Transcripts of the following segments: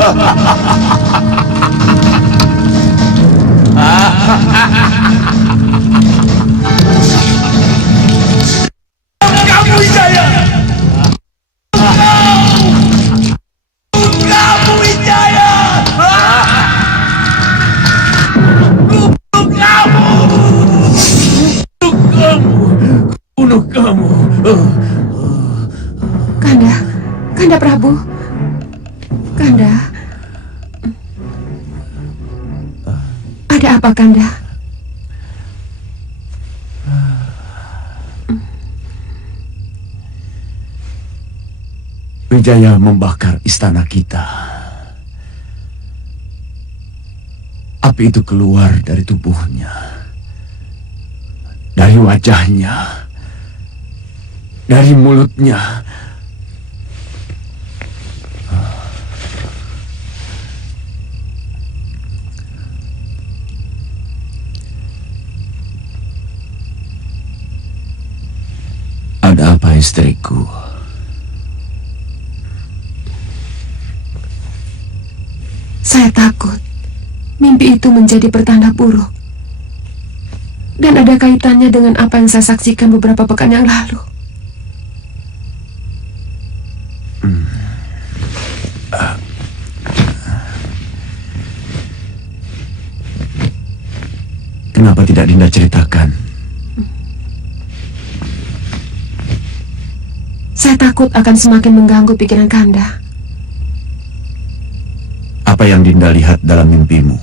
Kamu Wijaya! Kamu Wijaya! Bunuh kamu! Kanda Prabu. Kanda. Ada apa, Kanda? Wijaya membakar istana kita. Api itu keluar dari tubuhnya, dari wajahnya, dari mulutnya. Ada apa, istriku? Saya takut mimpi itu menjadi pertanda buruk. Dan ada kaitannya dengan apa yang saya saksikan beberapa pekan yang lalu. Kenapa tidak Dinda ceritakan? Saya takut akan semakin mengganggu pikiran Kanda. Apa yang Dinda lihat dalam mimpimu?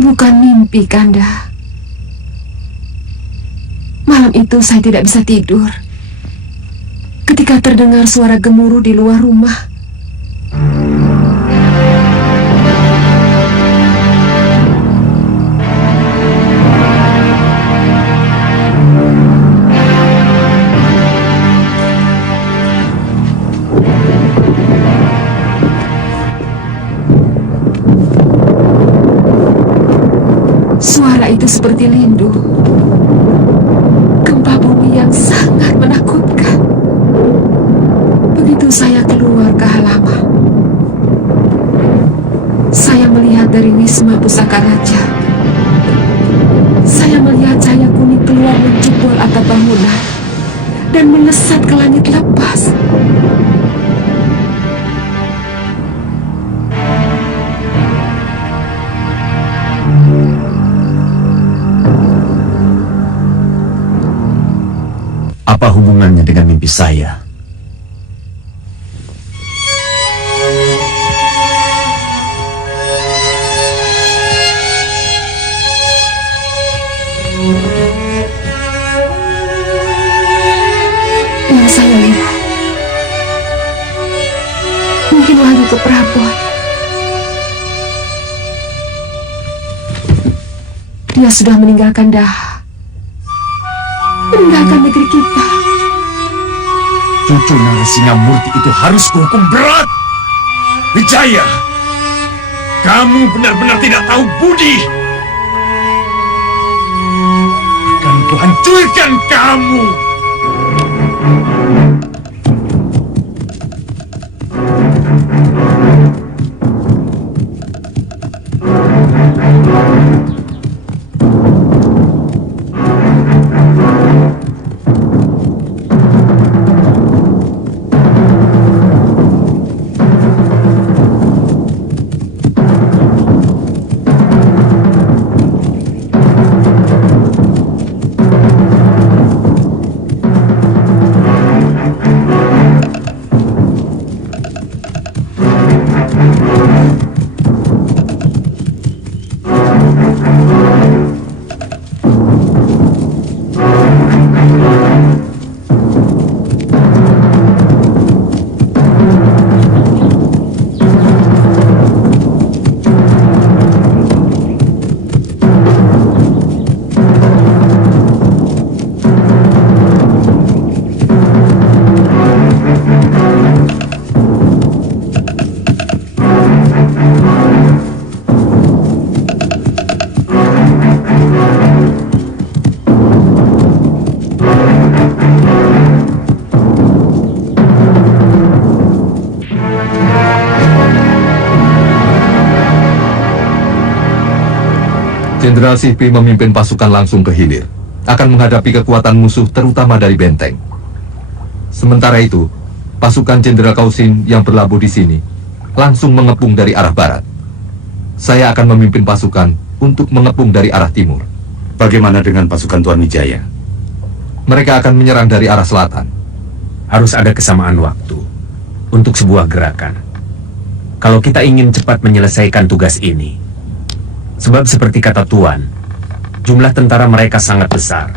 Bukan mimpi, Kanda. Malam itu saya tidak bisa tidur ketika terdengar suara gemuruh di luar rumah. Suara itu seperti lindu, gempa bumi yang sangat menakutkan. Begitu saya keluar ke halaman, saya melihat dari Wisma Pusaka Raja. Saya melihat cahaya kuning keluar menjebol atap bangunan dan melesat ke langit lepas. Apa hubungannya dengan mimpi saya? Yang saya lihat mungkin Wahyu Keprabon. Dia sudah meninggalkan Daha, meninggalkan negeri kita. Cucu Narasingamurti itu harus dihukum berat. Wijaya, kamu benar-benar tidak tahu budi. Akan kuhancurkan kamu. Jenderal Sihpi memimpin pasukan langsung ke hilir, akan menghadapi kekuatan musuh terutama dari benteng. Sementara itu, pasukan Jenderal Kausin yang berlabuh di sini langsung mengepung dari arah barat. Saya akan memimpin pasukan untuk mengepung dari arah timur. Bagaimana dengan pasukan Tuan Wijaya? Mereka akan menyerang dari arah selatan. Harus ada kesamaan waktu untuk sebuah gerakan. Kalau kita ingin cepat menyelesaikan tugas ini. Sebab seperti kata Tuan, jumlah tentara mereka sangat besar.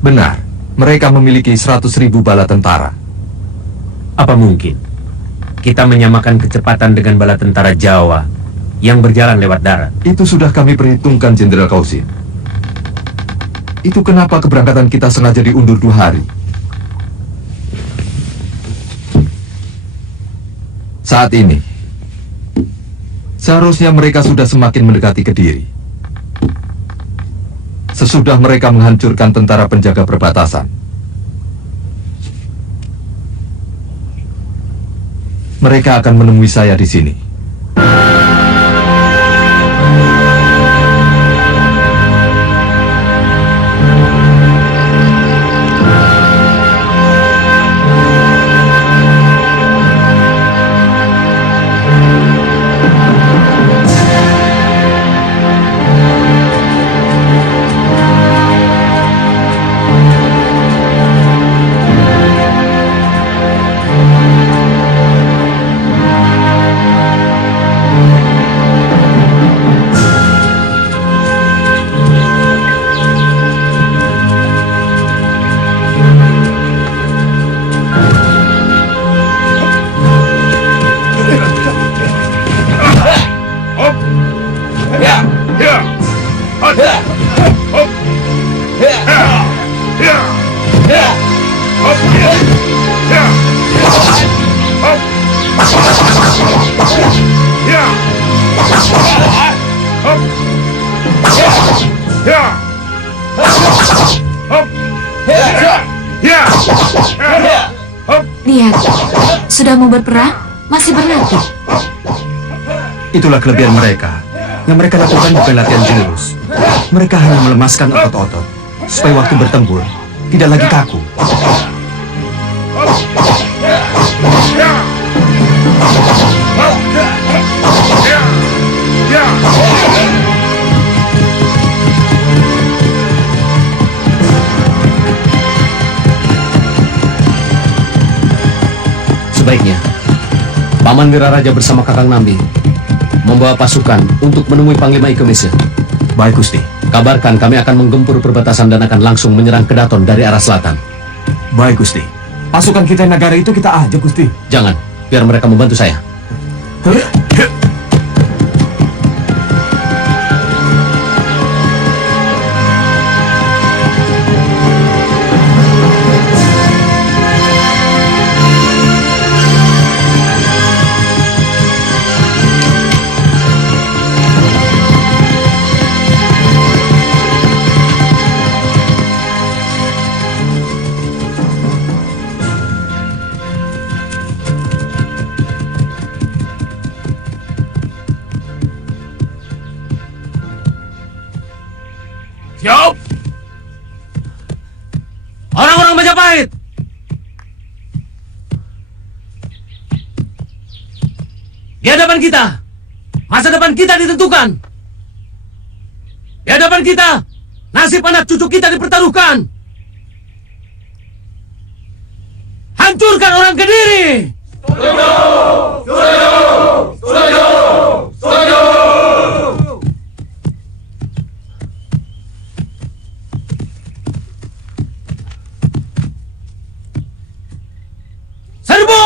Benar, mereka memiliki 100.000 bala tentara. Apa mungkin kita menyamakan kecepatan dengan bala tentara Jawa yang berjalan lewat darat? Itu sudah kami perhitungkan, Jenderal Kausin. Itu kenapa keberangkatan kita sengaja diundur 2 hari. Saat ini, seharusnya mereka sudah semakin mendekati Kediri. Sesudah mereka menghancurkan tentara penjaga perbatasan, mereka akan menemui saya di sini. Lihat, sudah mau berperang, masih berlatih. Itulah kelebihan mereka. Yang mereka lakukan bukan latihan jurus. Mereka hanya melemaskan otot-otot, supaya waktu bertempur tidak lagi kaku. Sebaiknya Paman Wiraraja bersama Kakang Nambi membawa pasukan untuk menemui Panglima Ikemise. Baik, Gusti. Kabarkan kami akan menggempur perbatasan dan akan langsung menyerang Kedaton dari arah selatan. Baik, Gusti. Pasukan kita negara itu kita ajak, Gusti. Jangan, biar mereka membantu saya. Siap! Orang-orang Majapahit! Di hadapan kita, masa depan kita ditentukan. Di hadapan kita, nasib anak cucu kita dipertaruhkan. Hancurkan orang Kediri! Serbu!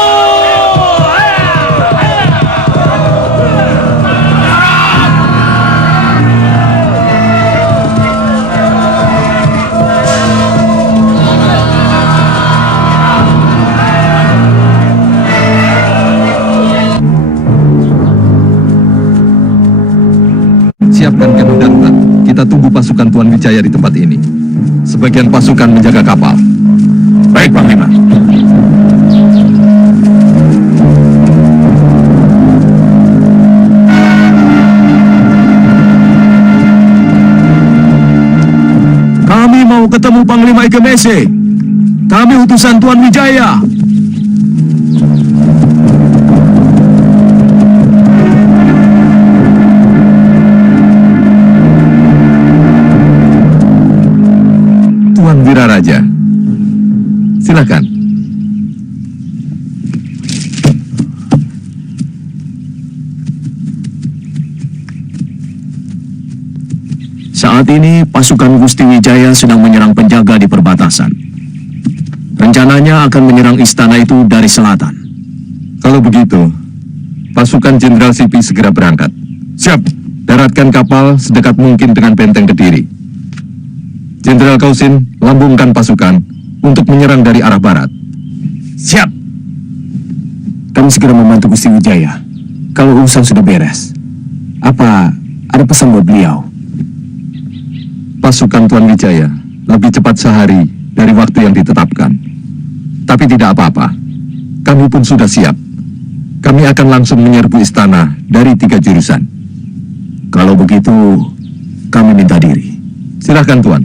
Siapkan kemah darurat. Kita tunggu pasukan Tuan Wijaya di tempat ini. Sebagian pasukan menjaga kapal. Baik, Panglima. mau ketemu Panglima Ikemese. Kami utusan Tuan Wijaya. Tuan Wiraraja, silakan. Saat ini pasukan Gusti Wijaya sedang menyerang penjaga di perbatasan. Rencananya akan menyerang istana itu dari selatan. Kalau begitu, pasukan Jenderal Sipi segera berangkat. Siap. Daratkan kapal sedekat mungkin dengan benteng Kediri. Jenderal Kausin lambungkan pasukan untuk menyerang dari arah barat. Siap. Kami segera membantu Gusti Wijaya. Kalau urusan sudah beres, apa ada pesan buat beliau? Pasukan Tuan Wijaya lebih cepat sehari dari waktu yang ditetapkan. Tapi tidak apa-apa, kami pun sudah siap. Kami akan langsung menyerbu istana dari 3 jurusan. Kalau begitu, kami minta diri. Silahkan Tuan.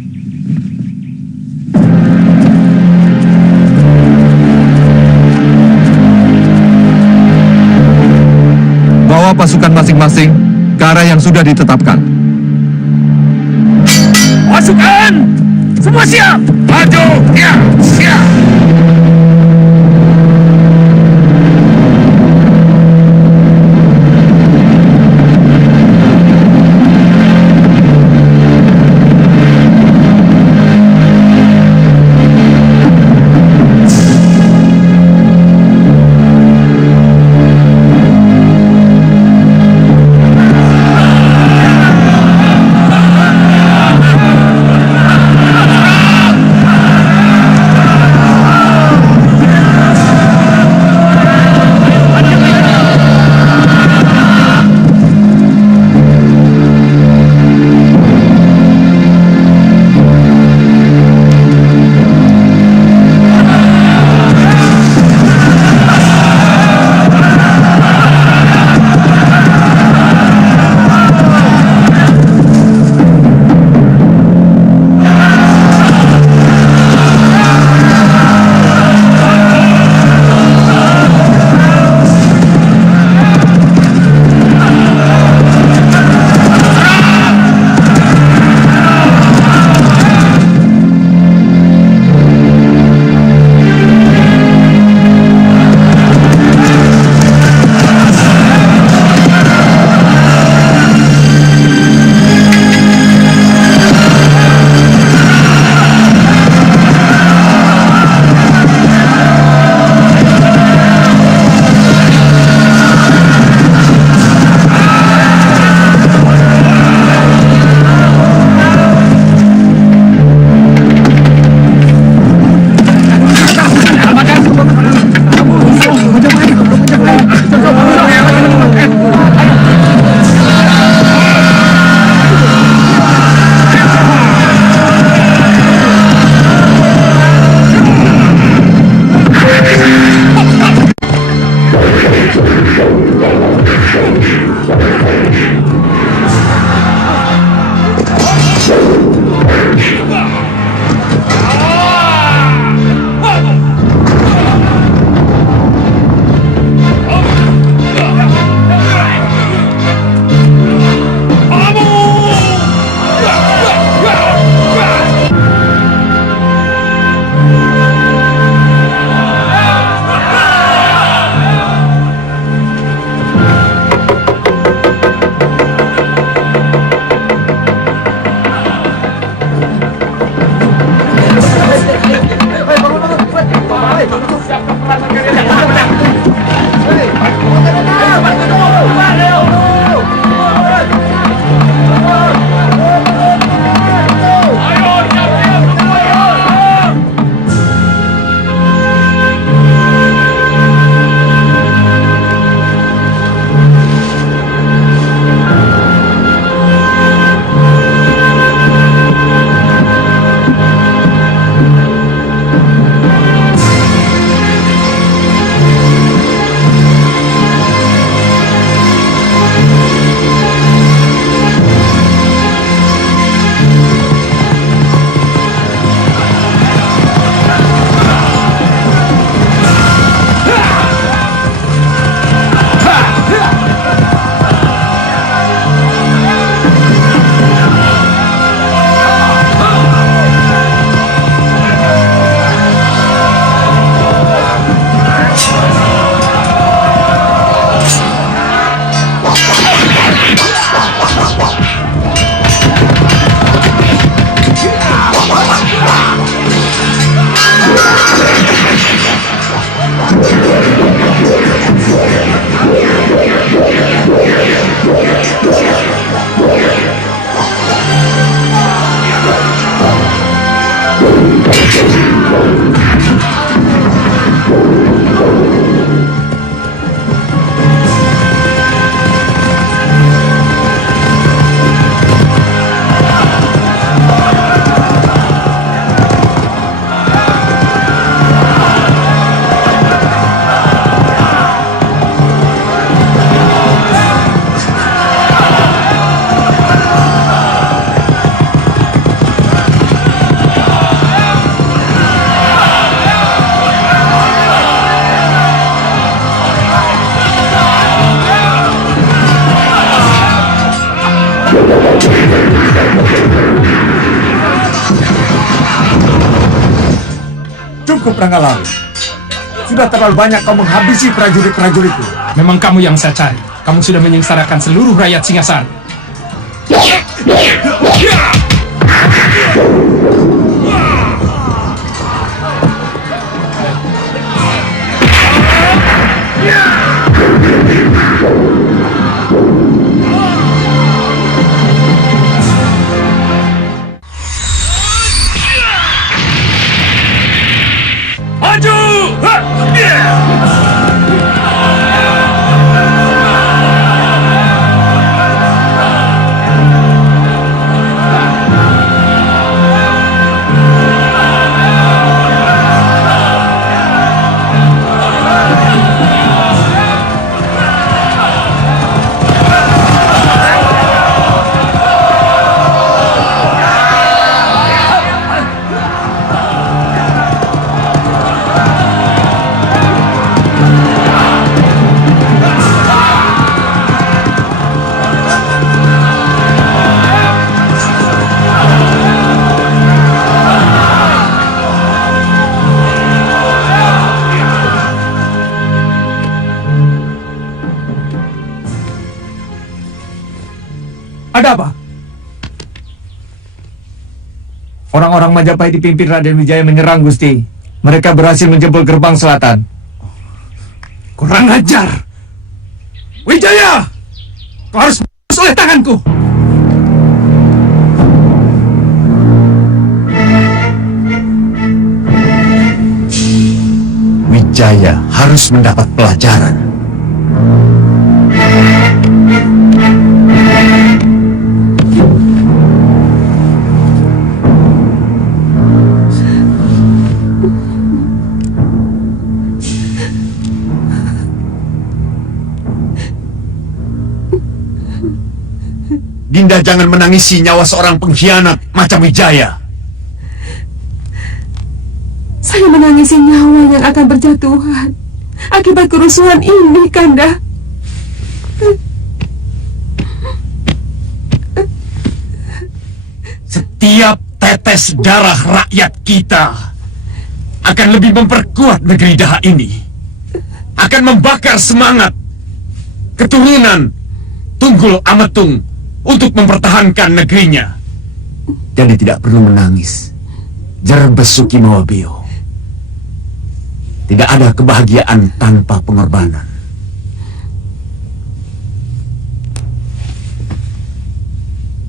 Bawa pasukan masing-masing ke arah yang sudah ditetapkan. Pasukan! Semua siap! Maju! Siap! Siap! cukup, Ranggalawe. Sudah terlalu banyak kau menghabisi prajurit-prajuritku. Memang kamu yang saya cari. Kamu sudah menyengsarakan seluruh rakyat Singasari. Ada apa? Orang-orang Majapahit dipimpin Raden Wijaya menyerang, Gusti. Mereka berhasil menjebol gerbang selatan. Kurang ajar! Wijaya! Kau harus masuk oleh tanganku! Wijaya harus mendapat pelajaran. Dinda jangan menangisi nyawa seorang pengkhianat macam Wijaya. Saya menangisi nyawa yang akan berjatuhan akibat kerusuhan ini, Kanda. Setiap tetes darah rakyat kita akan lebih memperkuat negeri Daha ini. Akan membakar semangat keturunan Tunggul Ametung untuk mempertahankan negerinya. Jadi tidak perlu menangis, Jerbesuki Mawabio. Tidak ada kebahagiaan tanpa pengorbanan.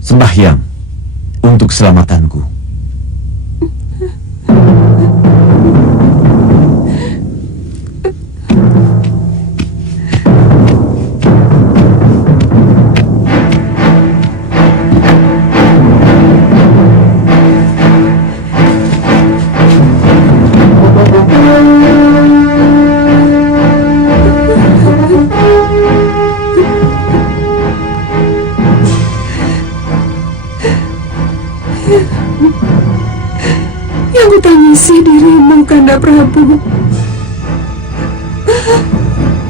Sembahyang untuk keselamatanku. Yang kutangisi dirimu, Kanda Prabu.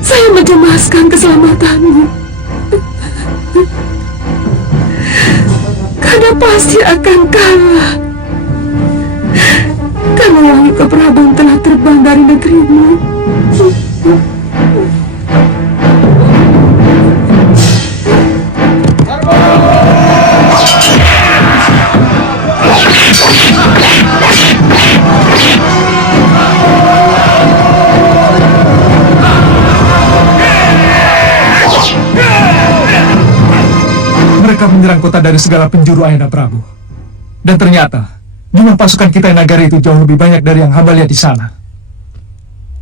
Saya mencemaskan keselamatanmu. Kanda pasti akan kalah. Karena Wahyu Keprabun telah terbang dari negerimu. Mereka menyerang kota dari segala penjuru, Ayahanda Prabu. Dan ternyata jumlah pasukan kita yang nagari itu jauh lebih banyak dari yang hamba lihat di sana.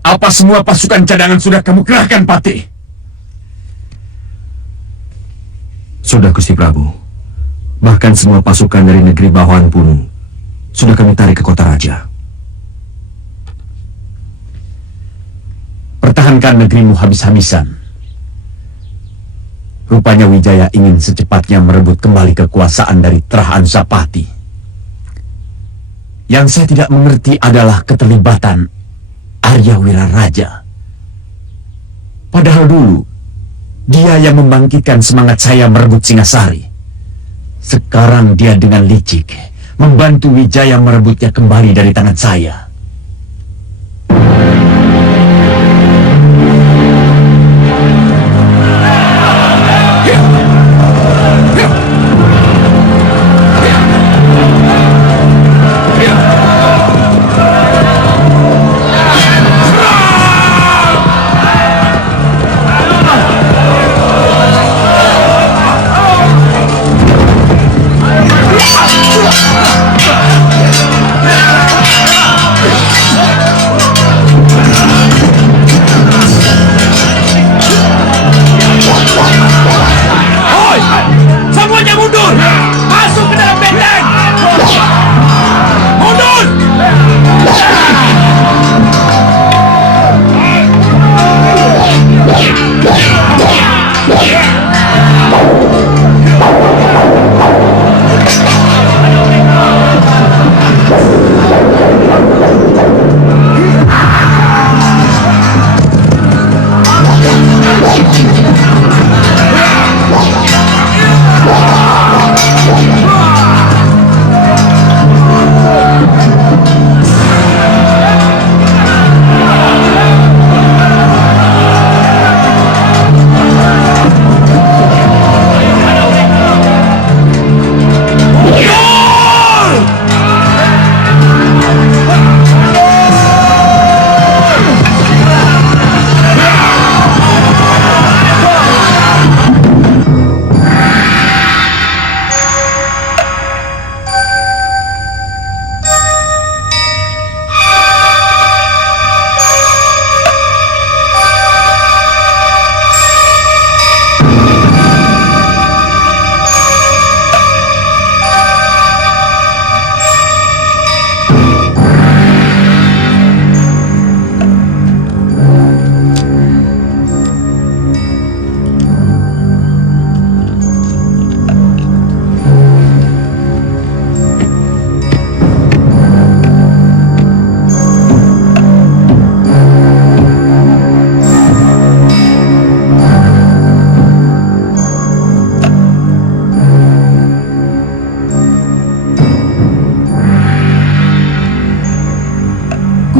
Apa semua pasukan cadangan sudah kamu kerahkan, Patih? Sudah, Gusti Prabu. Bahkan semua pasukan dari negeri Bawahan pun sudah kami tarik ke kota raja. Pertahankan negerimu habis-habisan. Rupanya Wijaya ingin secepatnya merebut kembali kekuasaan dari Trah Anusapati. Yang saya tidak mengerti adalah keterlibatan Arya Wiraraja. Padahal dulu, dia yang membangkitkan semangat saya merebut Singasari. Sekarang dia dengan licik membantu Wijaya merebutnya kembali dari tangan saya.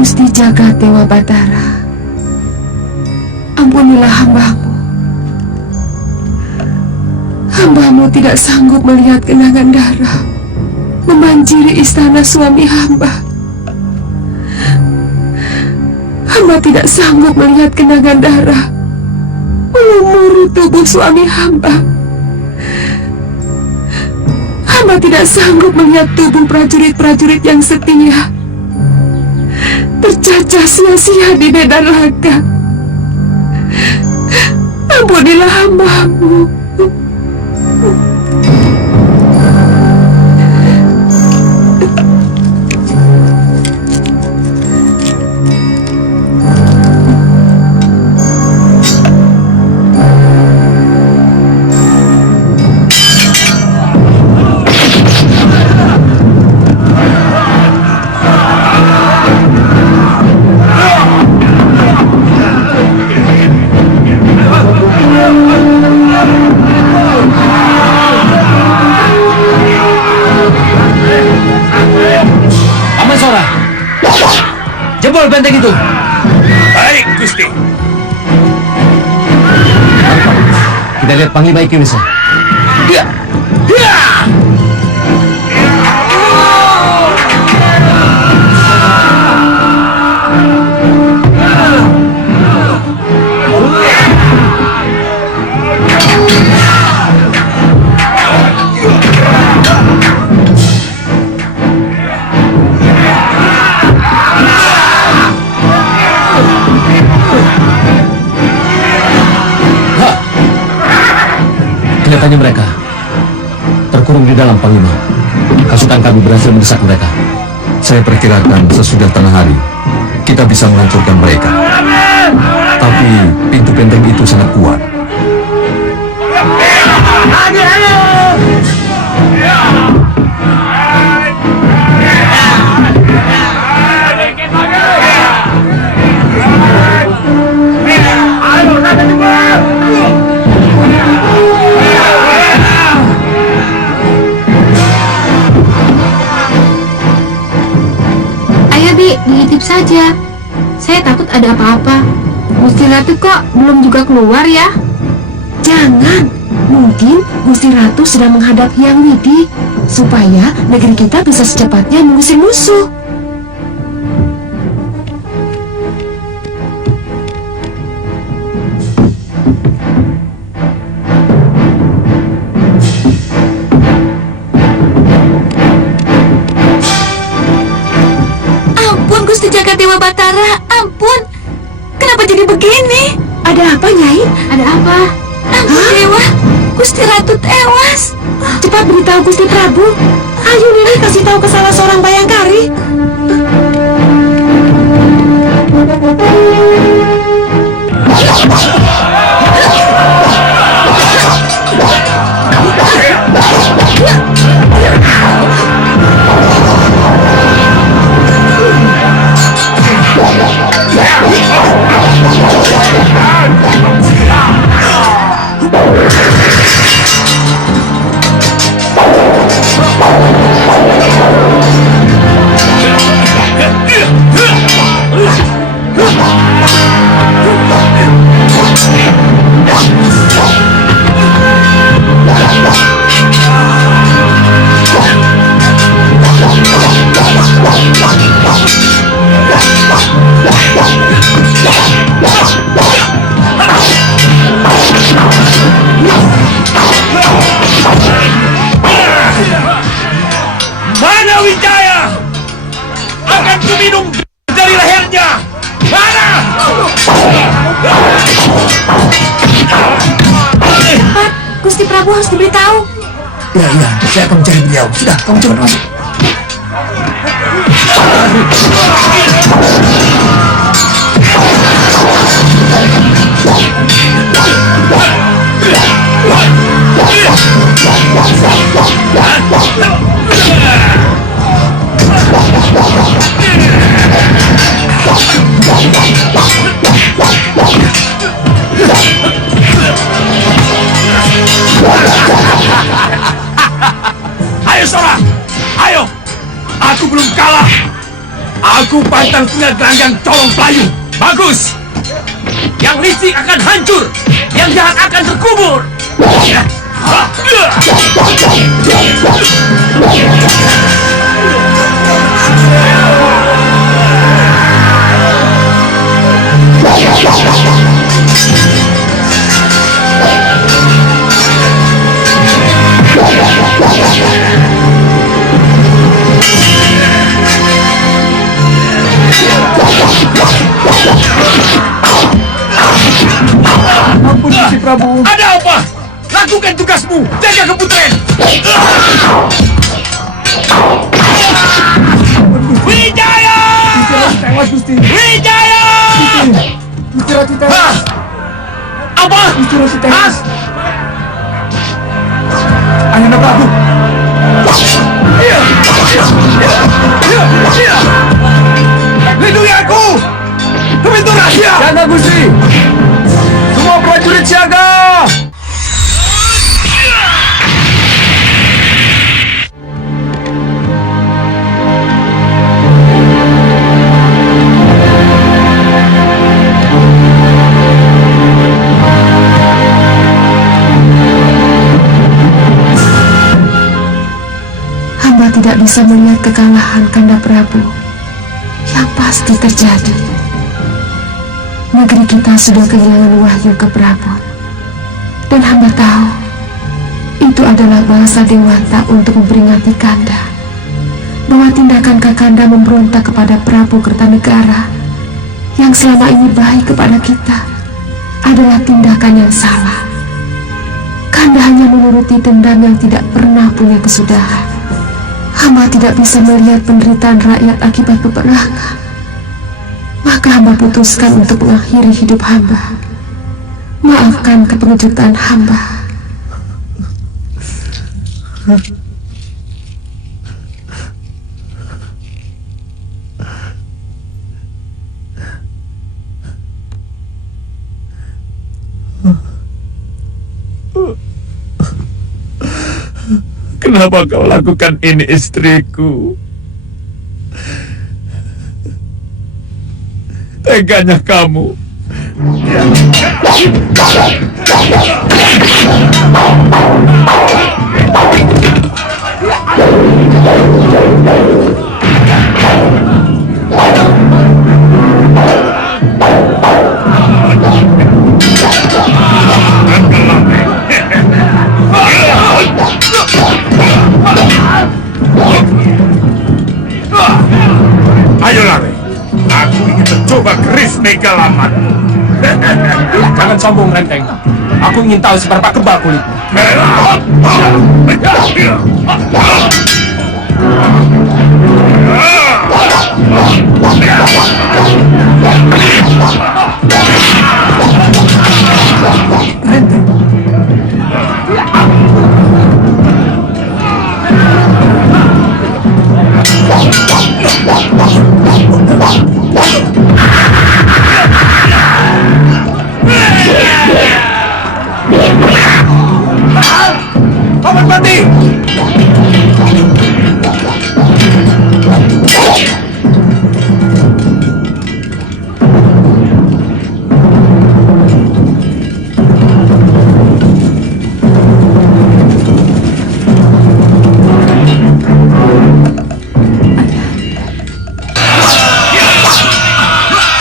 Gusti Jagat Dewa Batara, ampunilah hambamu. Hambamu tidak sanggup melihat genangan darah membanjiri istana suami hamba. Hamba tidak sanggup melihat genangan darah melumuri tubuh suami hamba. Hamba tidak sanggup melihat tubuh prajurit-prajurit yang setia tercacah sia-sia di medan laga. Ampunilah hambamu. Paman Sora, jebol benteng itu. Baik, Gusti. Kita lihat Panglima Ikiwisa. Kelihatannya mereka terkurung di dalam, Panglima. Pasukan kami berhasil mendesak mereka. Saya perkirakan sesudah tengah hari kita bisa menghancurkan mereka. Tapi pintu benteng itu sangat kuat. Ayo Bi, diintip saja. Saya takut ada apa-apa. Gusti Ratu kok belum juga keluar ya? Jangan, mungkin Gusti Ratu sedang menghadap Hyang Widi supaya negeri kita bisa secepatnya mengusir musuh. Ampun Gusti Jagat Dewa Batara, ampun. Kenapa jadi begini? Ada apa, Nyai? Ada apa? Ampun Dewa, Gusti Ratu tewas. Cepat beritahu Gusti Prabu. Ayo Nini kasih tahu ke salah seorang bayangkari. Mana Wijaya? Akan kuminum dari lehernya. Mana? Cepat, Gusti Prabu harus diberitahu. Ya, saya akan mencari beliau. Sudah, kamu cepat masuk. Ayo Sora, ayo. Aku belum kalah. Aku pantang tinggal gelanggang colong pelayu. Bagus. Yang licik akan hancur, yang jahat akan terkubur. Ampun Gusti Prabu. Ada apa? Lakukan tugasmu. Jaga keputren. Wijaya! Tewas Gusti. Wijaya! Gusti Ratu tewas. Apa? Gusti Ratu tewas. Ayahanda Prabu. Lindungi aku! Pintu rahasia! Jaga Gusti! Semua prajurit siaga! Hamba tidak bisa melihat kekalahan Kanda Prabu yang pasti terjadi. Negeri kita sudah kehilangan wahyu ke Prabu, dan hamba tahu itu adalah bahasa Dewata untuk memperingati Kanda bahwa tindakan Kakanda memberontak kepada Prabu Kertanegara yang selama ini baik kepada kita adalah tindakan yang salah. Kanda hanya menuruti dendam yang tidak pernah punya kesudahan. Hamba tidak bisa melihat penderitaan rakyat akibat peperangan. Maka hamba putuskan untuk mengakhiri hidup hamba. Maafkan kepengejutan hamba. Kenapa kau lakukan ini, istriku? Teganya kamu. Ayolah, aku ingin mencoba keris megalaman. Jangan sombong, Renteng. Aku ingin tahu seberapa kebal kulitmu. Paman Pati!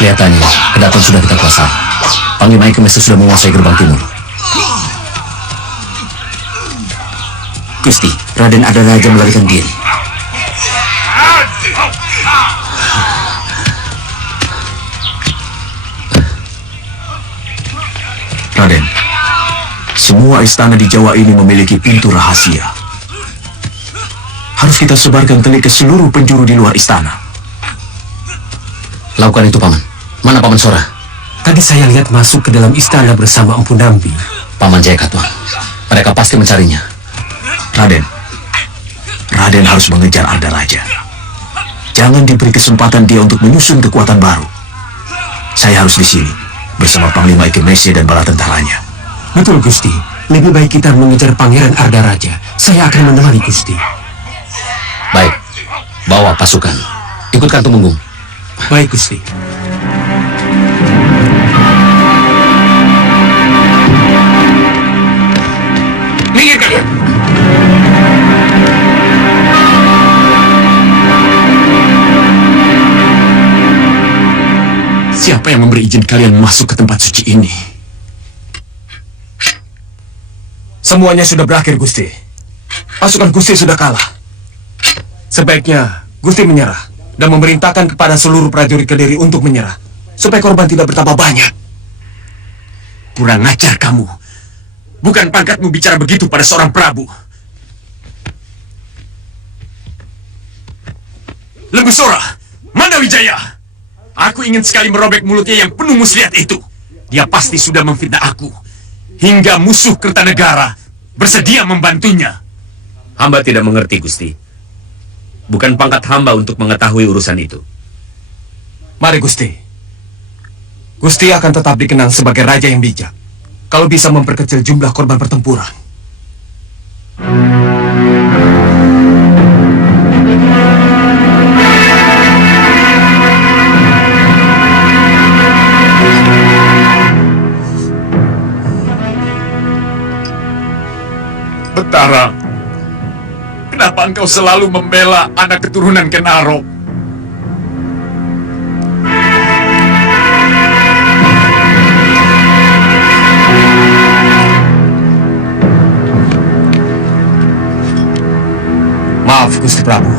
Kelihatannya, kedaton sudah kita kuasai. Panglima Ikemese sudah menguasai gerbang timur. Gusti, Raden Ardaraja melarikan diri. Raden, semua istana di Jawa ini memiliki pintu rahasia. Harus kita sebarkan telik ke seluruh penjuru di luar istana. Lakukan itu, Paman. Mana Paman Sora? Tadi saya lihat masuk ke dalam istana bersama Empu Nambi. Paman Jayakatwang. Mereka pasti mencarinya. Raden harus mengejar Ardaraja. Jangan diberi kesempatan dia untuk menyusun kekuatan baru. Saya harus di sini bersama Panglima Ikemese dan bala tentaranya. Betul, Gusti. Lebih baik kita mengejar Pangeran Ardaraja. Saya akan menemani Gusti. Baik, bawa pasukan. Ikutkan Tumenggung. Baik, Gusti. Minggir kalian! Siapa yang memberi izin kalian masuk ke tempat suci ini? Semuanya sudah berakhir, Gusti. Pasukan Gusti sudah kalah. Sebaiknya Gusti menyerah dan memerintahkan kepada seluruh prajurit Kediri untuk menyerah, supaya korban tidak bertambah banyak. Kurang ajar kamu. Bukan pangkatmu bicara begitu pada seorang Prabu. Lembu Sora, Manda Wijaya. Aku ingin sekali merobek mulutnya yang penuh muslihat itu. Dia pasti sudah memfitnah aku. Hingga musuh Kertanegara bersedia membantunya. Hamba tidak mengerti, Gusti. Bukan pangkat hamba untuk mengetahui urusan itu. Mari, Gusti. Gusti akan tetap dikenang sebagai raja yang bijak kalau bisa memperkecil jumlah korban pertempuran. Betara, kenapa engkau selalu membela anak keturunan Kenaro? Maaf, Gusti Prabu.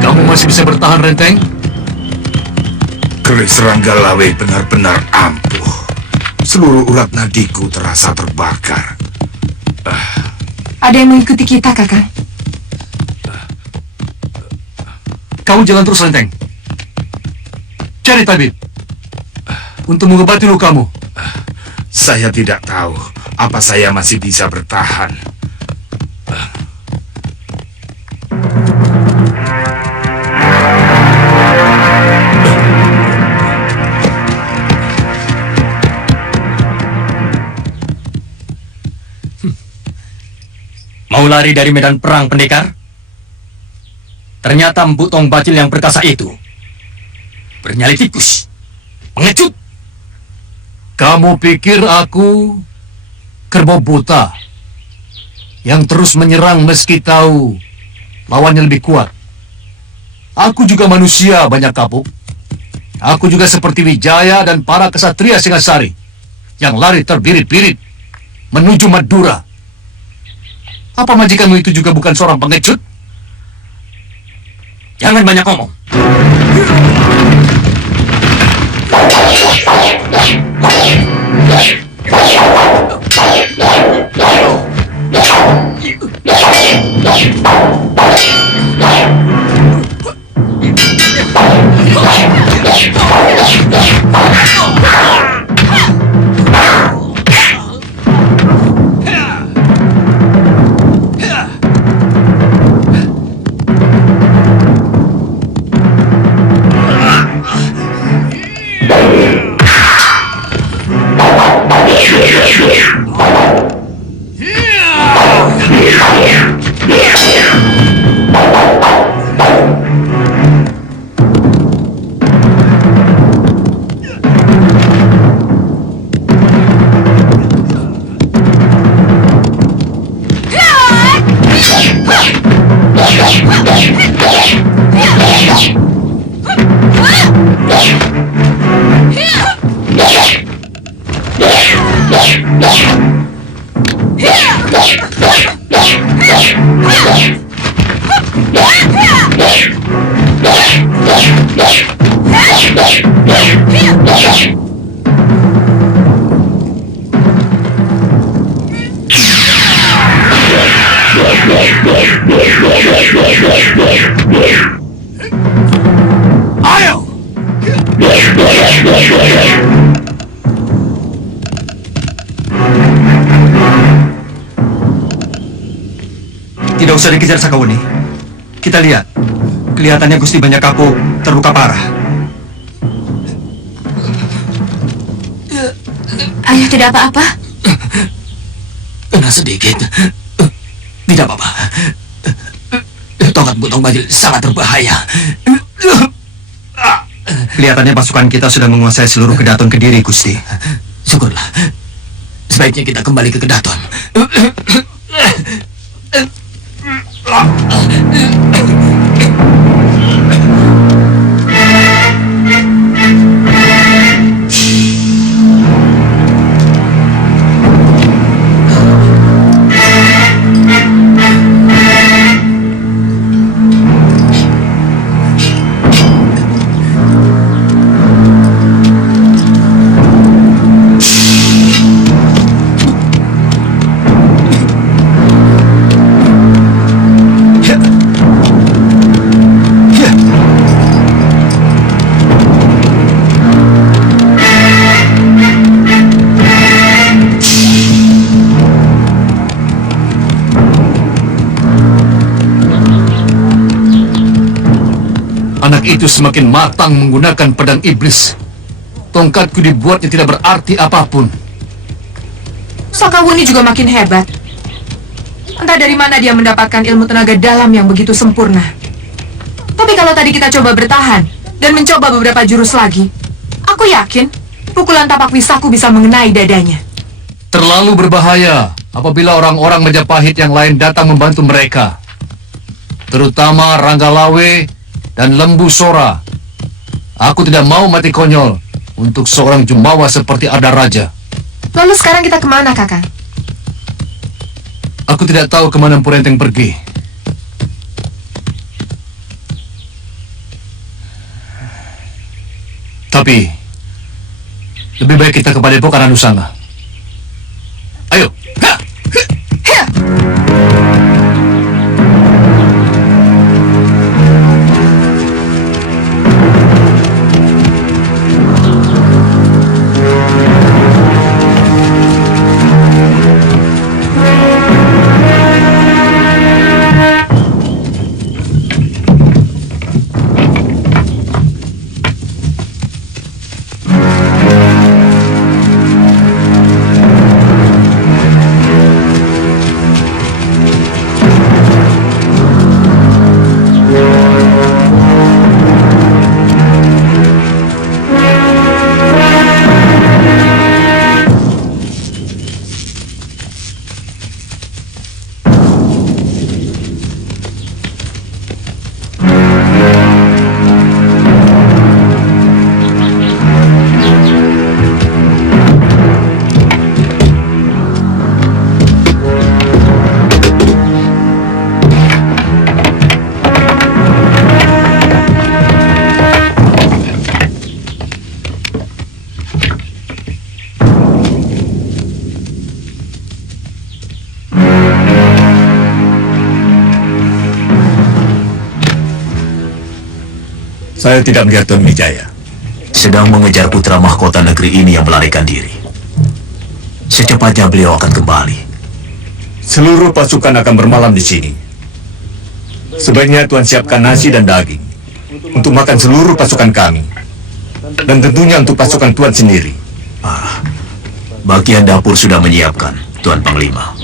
Kamu masih bisa bertahan, Renteng? Keris Ranggalawe benar-benar ampuh. Seluruh urat nadiku terasa terbakar. Ada yang mengikuti kita, Kakang. Kamu jalan terus, Renteng. Cari tabib untuk mengobati lukamu. Saya tidak tahu apa saya masih bisa bertahan. Mau lari dari medan perang, pendekar? Ternyata Empu Tong Bacil yang perkasa itu bernyali tikus, pengecut. Kamu pikir aku kerbau buta yang terus menyerang meski tahu lawannya lebih kuat? Aku juga manusia banyak kabuk. Aku juga seperti Wijaya dan para kesatria Singasari yang lari terbirit-birit menuju Madura. Apa majikanmu itu juga bukan seorang pengecut? Jangan banyak ngomong. Tidak usah dikejar Sakawuni. Kita lihat. Kelihatannya Gusti Banyak Kapuk terluka parah. Ayah tidak apa-apa? Kena sedikit. Tidak apa-apa. Tongkat Butong Bajil sangat berbahaya. Kelihatannya pasukan kita sudah menguasai seluruh Kedaton Kediri, Gusti. Syukurlah. Sebaiknya kita kembali ke Kedaton. Anak itu semakin matang menggunakan pedang iblis. Tongkatku dibuatnya tidak berarti apapun. Sakawuni juga makin hebat. Entah dari mana dia mendapatkan ilmu tenaga dalam yang begitu sempurna. Tapi kalau tadi kita coba bertahan dan mencoba beberapa jurus lagi, aku yakin pukulan tapak wisaku bisa mengenai dadanya. Terlalu berbahaya apabila orang-orang Majapahit yang lain datang membantu mereka. Terutama Ranggalawe dan Lembu Sora. Aku tidak mau mati konyol untuk seorang jumawa seperti Arda Raja. Lalu sekarang kita kemana, Kakang? Aku tidak tahu kemana Empu Renteng pergi. Tapi lebih baik kita ke Padepokan Anusanga. Ayo. Ha! Saya tidak melihat Tuan Wijaya. Sedang mengejar putra mahkota negeri ini yang melarikan diri. Secepatnya beliau akan kembali. Seluruh pasukan akan bermalam di sini. Sebaiknya Tuan siapkan nasi dan daging untuk makan seluruh pasukan kami. Dan tentunya untuk pasukan Tuan sendiri. Bagian dapur sudah menyiapkan, Tuan Panglima.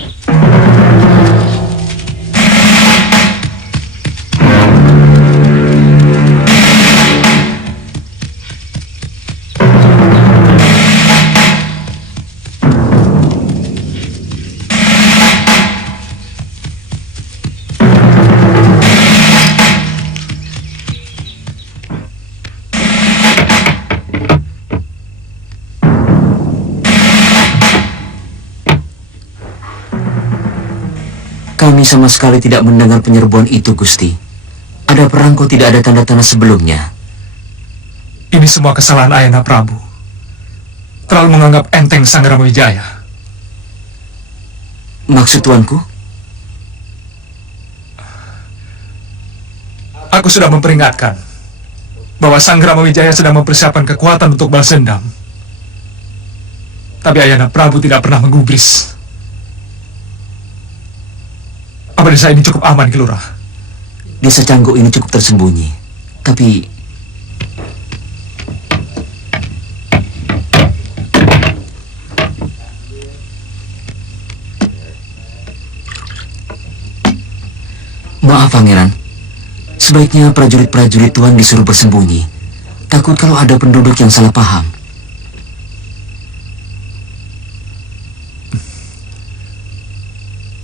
Kami sama sekali tidak mendengar penyerbuan itu, Gusti. Ada perang kok tidak ada tanda-tanda sebelumnya. Ini semua kesalahan Ayahanda Prabu. Terlalu menganggap enteng Sanggrama Wijaya. Maksud tuanku? Aku sudah memperingatkan bahwa Sanggrama Wijaya sedang mempersiapkan kekuatan untuk balas dendam. Tapi Ayahanda Prabu tidak pernah menggubris. Apa desa ini cukup aman, Ki Lurah? Desa Canggu ini cukup tersembunyi. Tapi maaf, Pangeran. Sebaiknya prajurit-prajurit Tuan disuruh bersembunyi. Takut kalau ada penduduk yang salah paham.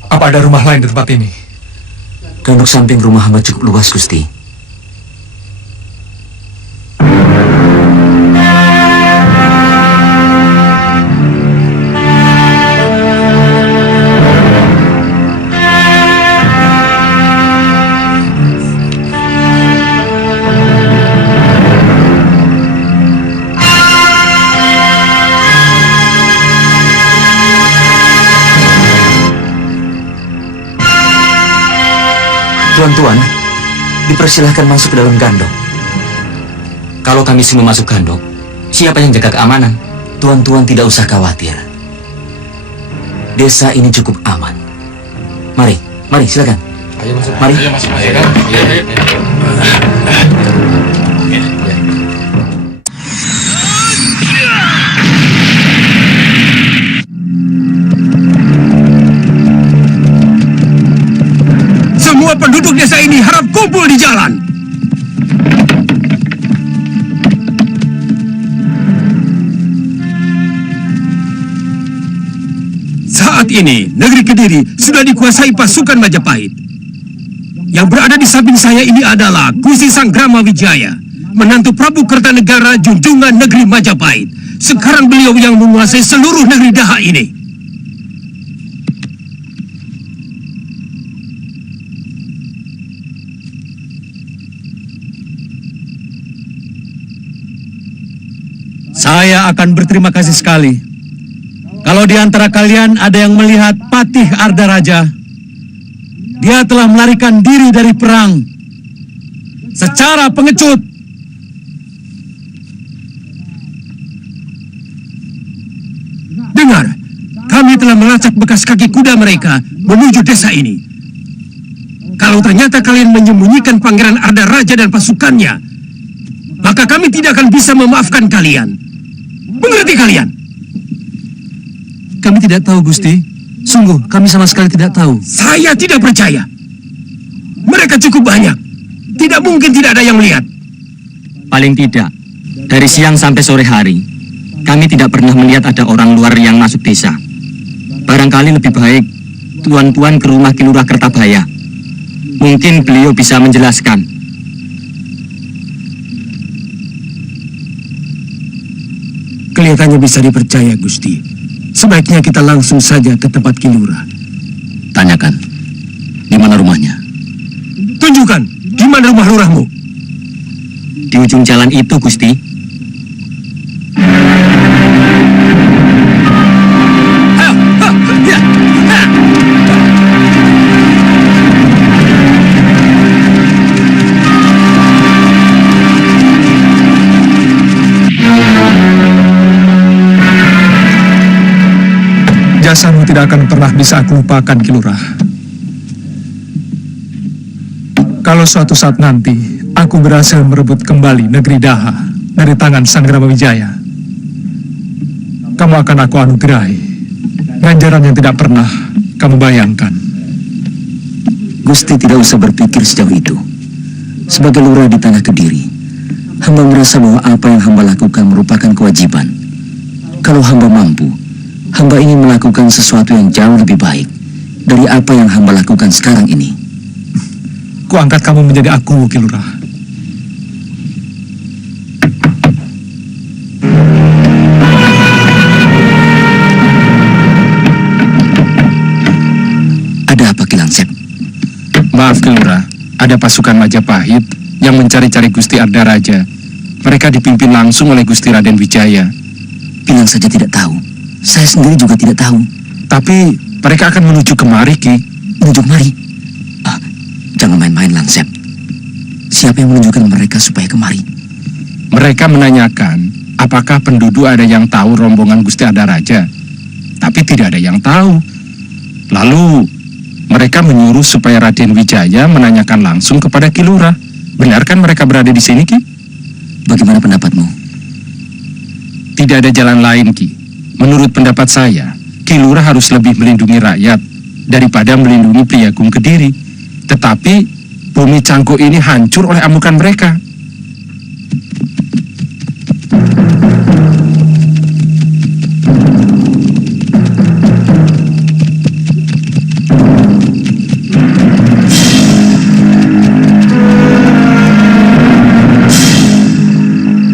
Apa ada rumah lain di tempat ini? Ganduk samping rumah hamba cukup luas, Gusti. Tuan-tuan, dipersilahkan masuk ke dalam gandok. Kalau kami semua masuk gandok, siapa yang jaga keamanan? Tuan-tuan tidak usah khawatir. Desa ini cukup aman. Mari, silakan. Ayo masuk. Mari. Ayo masuk. Ayo, kan? Semua penduduk desa ini harap kumpul di jalan. Saat ini, negeri Kediri sudah dikuasai pasukan Majapahit. Yang berada di samping saya ini adalah Gusti Sanggrama Wijaya, menantu Prabu Kertanegara junjungan negeri Majapahit. Sekarang beliau yang menguasai seluruh negeri Daha ini. Saya akan berterima kasih sekali kalau di antara kalian ada yang melihat Patih Ardaraja. Dia telah melarikan diri dari perang secara pengecut. Dengar, kami telah melacak bekas kaki kuda mereka menuju desa ini. Kalau ternyata kalian menyembunyikan Pangeran Ardaraja dan pasukannya, maka kami tidak akan bisa memaafkan kalian. Mengerti kalian? Kami tidak tahu, Gusti. Sungguh, kami sama sekali tidak tahu. Saya tidak percaya. Mereka cukup banyak. Tidak mungkin tidak ada yang melihat. Paling tidak, dari siang sampai sore hari, kami tidak pernah melihat ada orang luar yang masuk desa. Barangkali lebih baik tuan-tuan ke rumah Ki Lurah Kertabaya. Mungkin beliau bisa menjelaskan. Kelihatannya bisa dipercaya, Gusti. Sebaiknya kita langsung saja ke tempat Ki Lurah. Tanyakan, di mana rumahnya? Tunjukkan, di mana rumah lurahmu? Di ujung jalan itu, Gusti. Jasamu tidak akan pernah bisa aku lupakan, Ki Lurah. Kalau suatu saat nanti aku berhasil merebut kembali negeri Daha dari tangan Sanggrama Wijaya, kamu akan aku anugerahi ganjaran yang tidak pernah kamu bayangkan. Gusti tidak usah berpikir sejauh itu. Sebagai lurah di tanah Kediri, hamba merasa bahwa apa yang hamba lakukan merupakan kewajiban. Kalau hamba mampu, hamba ingin melakukan sesuatu yang jauh lebih baik dari apa yang hamba lakukan sekarang ini. Kuangkat kamu menjadi aku, Ki Lurah. Ada apa, Ki Langsep? Maaf, Ki Lurah. Ada pasukan Majapahit yang mencari-cari Gusti Ardaraja. Mereka dipimpin langsung oleh Gusti Raden Wijaya. Bilang saja tidak tahu. Saya sendiri juga tidak tahu. Tapi mereka akan menuju kemari, Ki. Menuju kemari? Jangan main-main, Langsep. Siapa yang menunjukkan mereka supaya kemari? Mereka menanyakan apakah penduduk ada yang tahu rombongan Gusti Ardaraja. Tapi tidak ada yang tahu. Lalu Mereka menyuruh supaya Raden Wijaya menanyakan langsung kepada Ki Lurah. Benarkan mereka berada di sini, Ki? Bagaimana pendapatmu? Tidak ada jalan lain, Ki. Menurut pendapat saya, Ki Lurah harus lebih melindungi rakyat daripada melindungi Priagung Kediri. Tetapi bumi Cangko ini hancur oleh amukan mereka.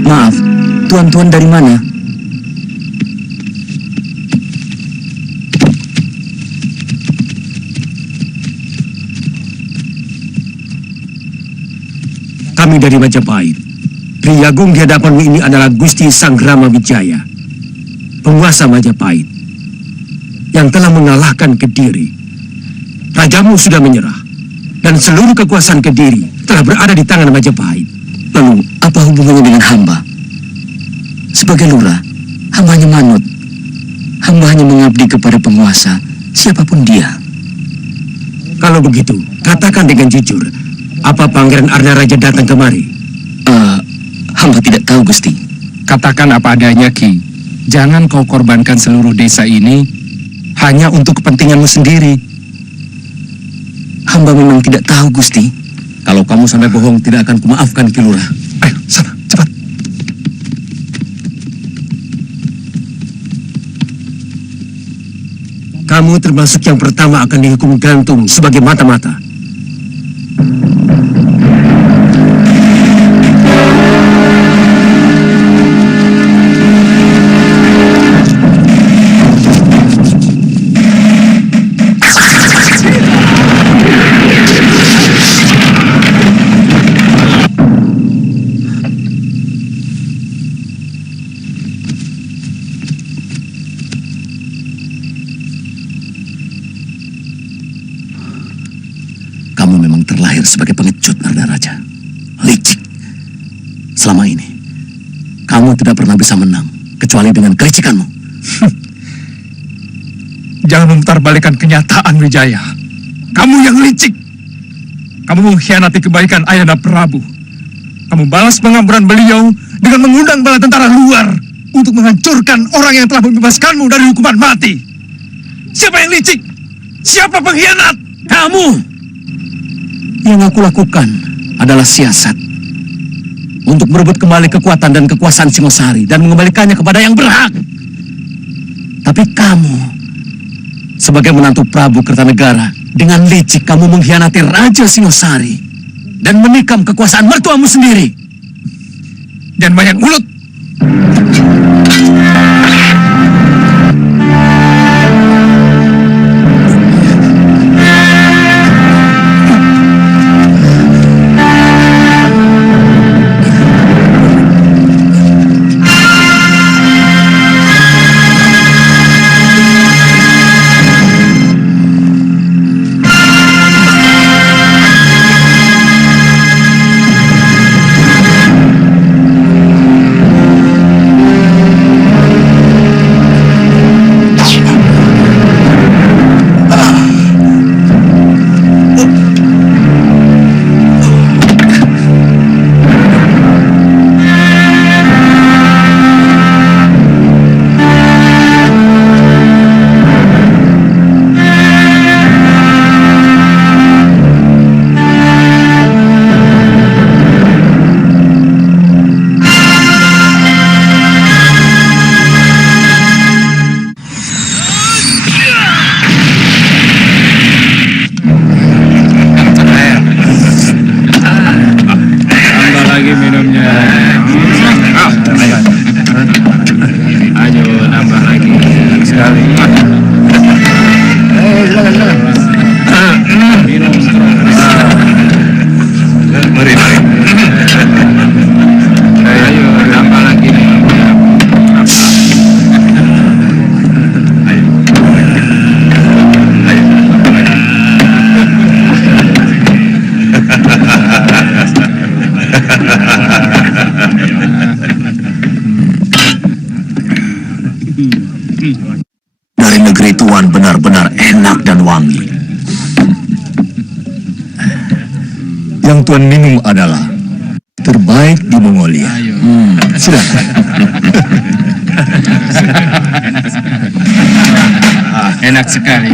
Maaf, tuan-tuan dari mana? Kami dari Majapahit. Priagung di hadapanmu ini adalah Gusti Sanggrama Wijaya, penguasa Majapahit, yang telah mengalahkan Kediri. Rajamu sudah menyerah, dan seluruh kekuasaan Kediri telah berada di tangan Majapahit. Lalu, apa hubungannya dengan hamba? Sebagai lurah, hamba hanya manut. Hamba hanya mengabdi kepada penguasa, siapapun dia. Kalau begitu, katakan dengan jujur, apa Pangeran Arda Raja datang kemari? Hamba tidak tahu, Gusti. Katakan apa adanya, Ki. Jangan kau korbankan seluruh desa ini hanya untuk kepentinganmu sendiri. Hamba memang tidak tahu, Gusti. Kalau kamu sampai bohong, tidak akan kumaafkan, Ki Lurah. Ayo, sana, cepat. Kamu termasuk yang pertama akan dihukum gantung sebagai mata-mata. Kamu memang terlahir sebagai pengecut, Arda Raja. Licik. Selama ini, kamu tidak pernah bisa menang, kecuali dengan kelicikanmu. Jangan memutarbalikkan kenyataan, Wijaya. Kamu yang licik. Kamu mengkhianati kebaikan Ayahanda Prabu. Kamu balas pengampunan beliau dengan mengundang bala tentara luar untuk menghancurkan orang yang telah membebaskanmu dari hukuman mati. Siapa yang licik? Siapa pengkhianat? Kamu! Yang aku lakukan adalah siasat untuk merebut kembali kekuatan dan kekuasaan Singosari dan mengembalikannya kepada yang berhak. Tapi kamu, sebagai menantu Prabu Kertanegara, dengan licik kamu mengkhianati Raja Singosari dan menikam kekuasaan mertuamu sendiri. Jangan banyak mulut. Dari negeri Tuan benar-benar enak dan wangi. Yang Tuan minum adalah terbaik di Mongolia. Silakan. Enak sekali.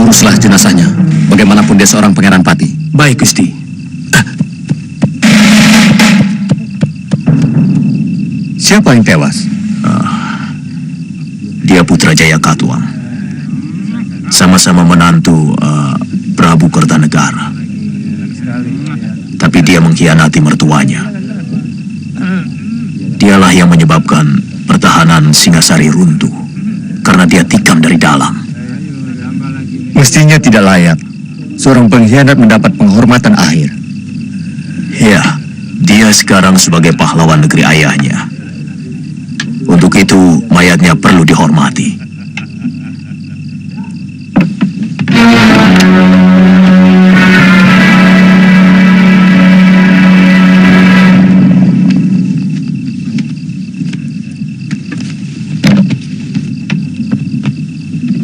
Uruslah jenazahnya, bagaimanapun dia seorang pangeran pati. Baik, Gusti. Siapa yang tewas? Dia putra Jayakatwang. Sama-sama menantu Prabu Kertanegara. Tapi dia mengkhianati mertuanya. Dialah yang menyebabkan pertahanan Singasari runtuh. Karena dia tikam dari dalam. Mestinya tidak layak seorang pengkhianat mendapat penghormatan akhir. Ya, dia sekarang sebagai pahlawan negeri ayahnya. Untuk itu, mayatnya perlu dihormati.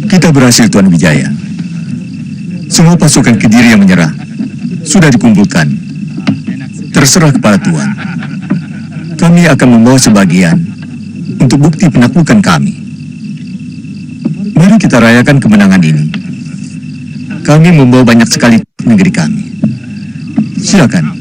Kita berhasil, Tuan Wijaya. Semua pasukan Kediri yang menyerah sudah dikumpulkan. Terserah kepada Tuan. Kami akan membawa sebagian untuk bukti penaklukan kami. Mari kita rayakan kemenangan ini. Kami membawa banyak sekali negeri kami. Silakan.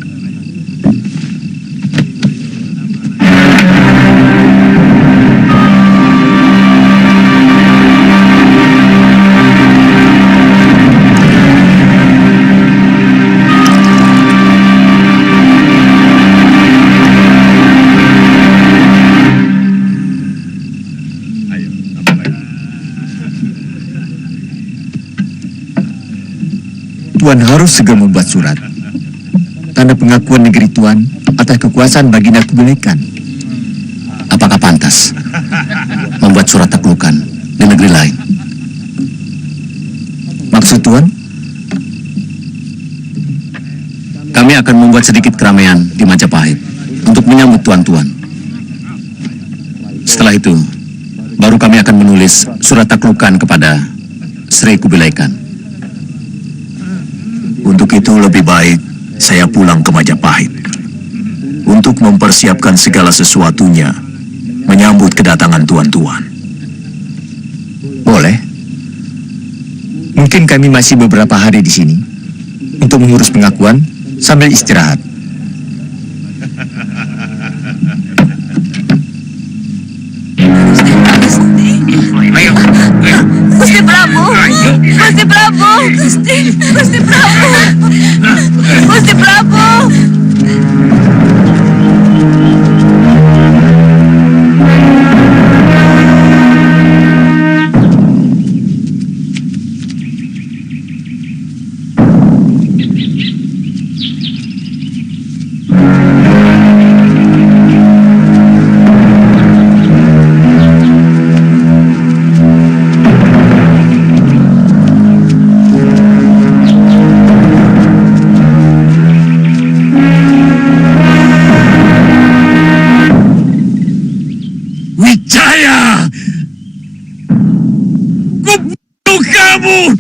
Tuan harus segera membuat surat tanda pengakuan negeri Tuan atas kekuasaan Baginda Kubilekan. Apakah pantas membuat surat taklukan di negeri lain? Maksud Tuan? Kami akan membuat sedikit keramaian di Majapahit untuk menyambut tuan-tuan. Setelah itu, baru kami akan menulis surat taklukan kepada Sri Kubilekan. Untuk itu lebih baik saya pulang ke Majapahit untuk mempersiapkan segala sesuatunya menyambut kedatangan tuan-tuan. Boleh. Mungkin kami masih beberapa hari di sini untuk mengurus pengakuan sambil istirahat. Gusti Prabu! Gusti Prabu! Gusti Prabu! Gusti Prabu! Wijaya! Kubunuh kamu!